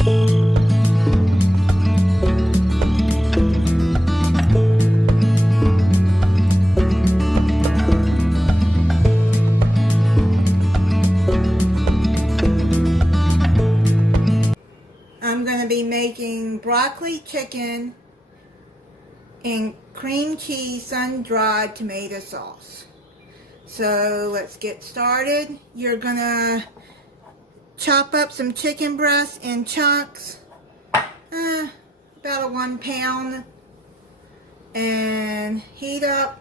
I'm going to be making broccoli chicken and cream cheese sun-dried tomato sauce. So let's get started. You're going to chop up some chicken breasts in chunks, about a 1 pound, and heat up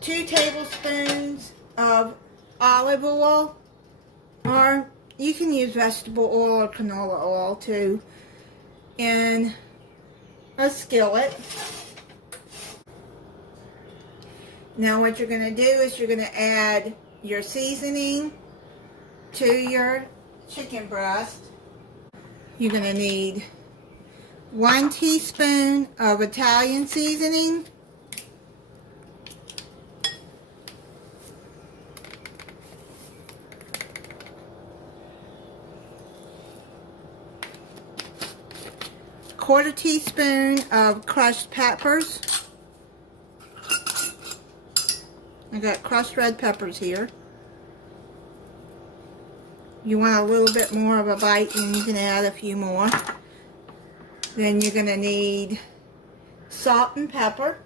2 tablespoons of olive oil, or you can use vegetable oil or canola oil too, in a skillet. Now what you're going to do is you're going to add your seasoning to your chicken breast. You're going to need 1 teaspoon of Italian seasoning, quarter teaspoon of crushed peppers. I got crushed red peppers here. You want a little bit more of a bite, and you can add a few more. Then you're going to need salt and pepper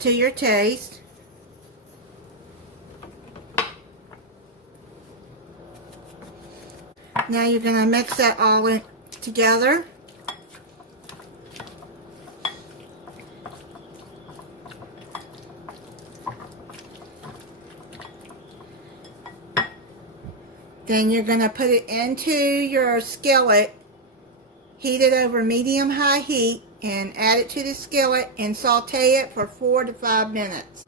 to your taste. Now you're going to mix that all in together. Then you're going to put it into your skillet, heat it over medium-high heat, and add it to the skillet and saute it for 4 to 5 minutes.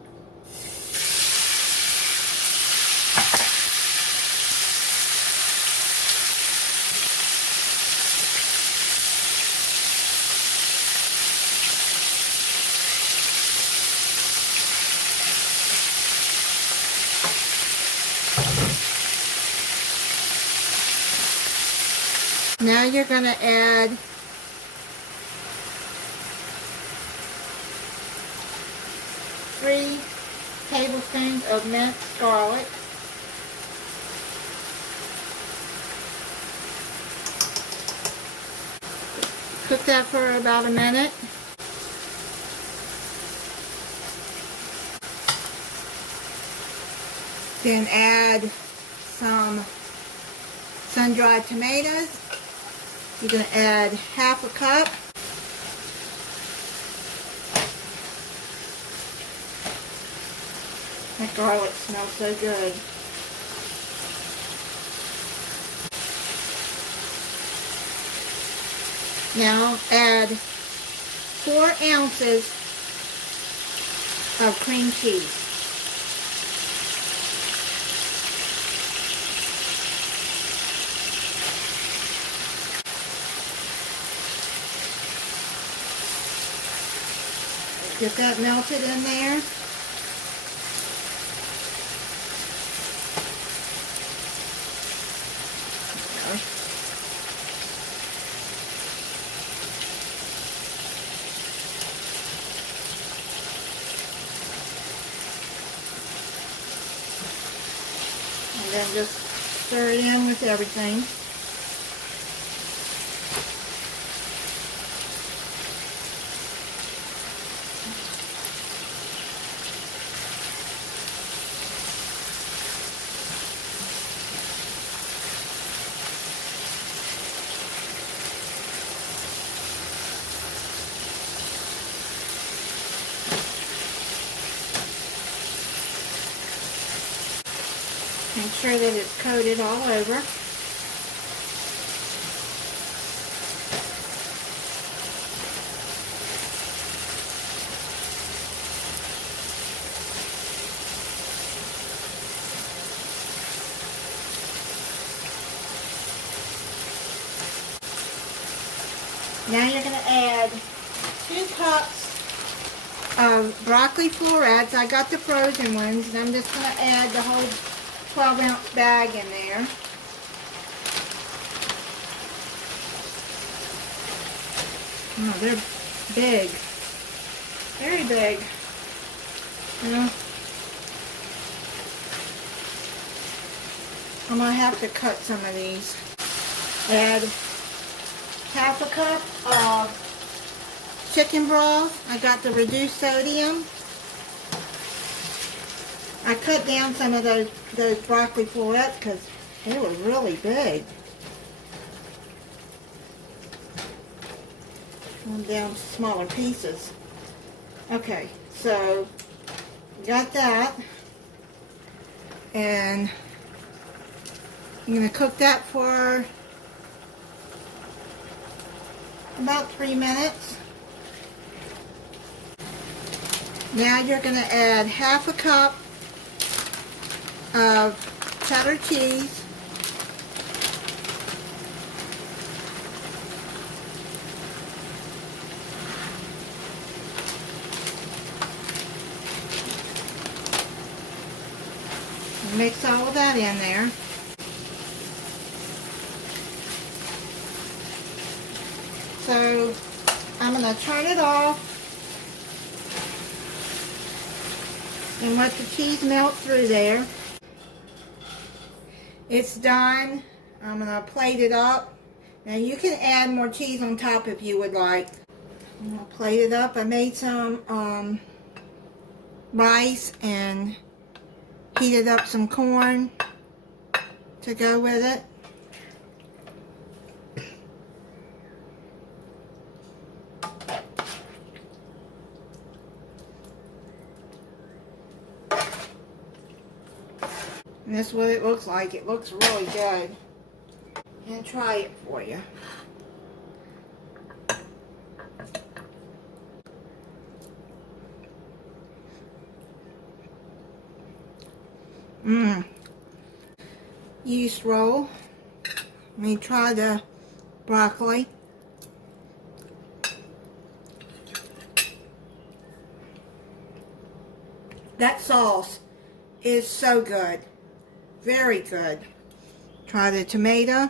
Now you're going to add three tablespoons of minced garlic, cook that for about a minute. Then add some sun-dried tomatoes. You're going to add half a cup. That garlic smells so good. Now add 4 ounces of cream cheese. Get that melted in there. And then just stir it in with everything. Make sure that it's coated all over. Now you're going to add 2 cups of broccoli florets. I got the frozen ones, and I'm just going to add the whole 12-ounce bag in there. Oh, they're big. Very big. Yeah. I'm going to have to cut some of these. Add half a cup of chicken broth. I got the reduced sodium. I cut down some of those broccoli florets because they were really big. Them down to smaller pieces. Okay, so got that, and I'm going to cook that for about 3 minutes. Now you're going to add half a cup of cheddar cheese. Mix all of that in there. So I'm going to turn it off and let the cheese melt through there. It's done. I'm going to plate it up. Now you can add more cheese on top if you would like. I'm going to plate it up. I made some rice and heated up some corn to go with it. And this is what it looks like. It looks really good. And try it for you. Yeast roll. Let me try the broccoli. That sauce is so good. Very good. Try the tomato.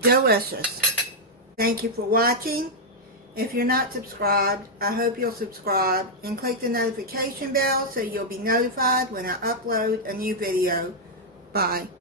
Delicious. Thank you for watching. If you're not subscribed, I hope you'll subscribe and click the notification bell so you'll be notified when I upload a new video. Bye.